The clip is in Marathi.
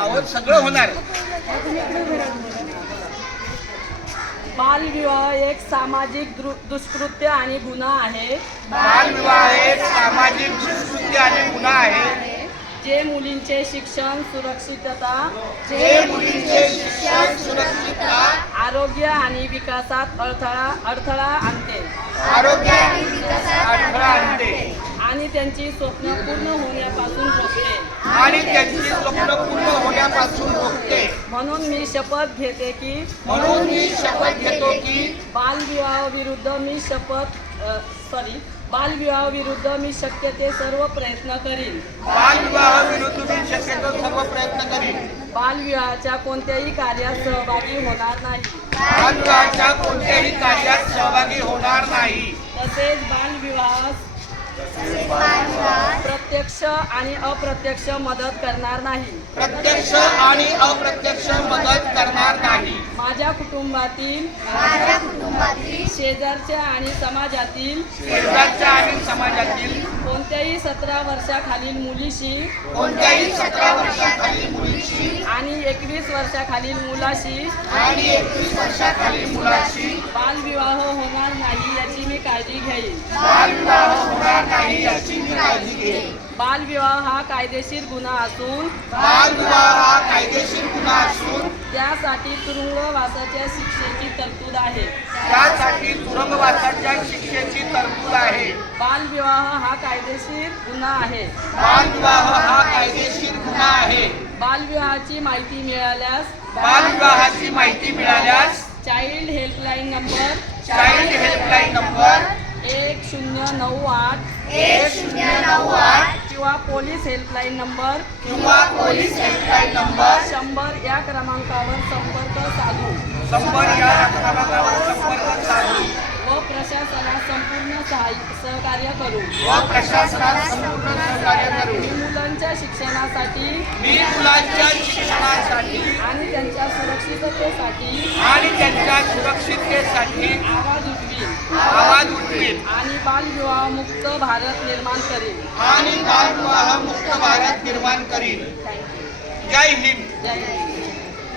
आहोत, सगळं होणार. बालविवाह एक सामाजिक दुष्कृत्य आणि गुन्हा आहे. बालविवाह एक सामाजिक दुष्कृत्य आणि गुन्हा आहे. जे मुलींचे शिक्षण, सुरक्षितता, सुरक्षितता, आरोग्य आणि विकासात अडथळा आणते आरोग्य आणि विकासात अडथळा आणते आणि त्यांची स्वप्न पूर्ण होण्यापासून रोखते. म्हणून मी शपथ घेते की बालविवाह विरुद्ध मी शक्य ते सर्व प्रयत्न करीन. बालविवाहाच्या कोणत्याही कार्यात सहभागी होणार नाही. तसेच बालविवाह प्रत्यक्ष आणि अप्रत्यक्ष मदत करणार नाही. माझ्या कुटुंबातील शेजारच्या आणि समाजातील कोणत्याही 17 वर्षाखालील मुलीशी आणि 21 वर्षाखालील मुलाशी बालविवाह होणार नाही याची मी काळजी घेईन. बालविवाह हा कायदेशीर गुन्हा असून त्यासाठी तुरुंगवासाच्या शिक्षेची तरतूद आहे. बालविवाह हा कायदेशीर गुन्हा आहे. बालविवाहाची माहिती मिळाल्यास चाइल्ड हेल्पलाईन नंबर 1098 किंवा पोलीस हेल्पलाईन नंबर 100 या क्रमांकावर संपर्क साधू व प्रशासनास संपूर्ण सहकार्य करू. मी मुलांच्या शिक्षणासाठी आणि त्यांच्या सुरक्षिततेसाठी आवाज उठवीन आणि बालविवाह मुक्त भारत निर्माण करीन. जय हिंद.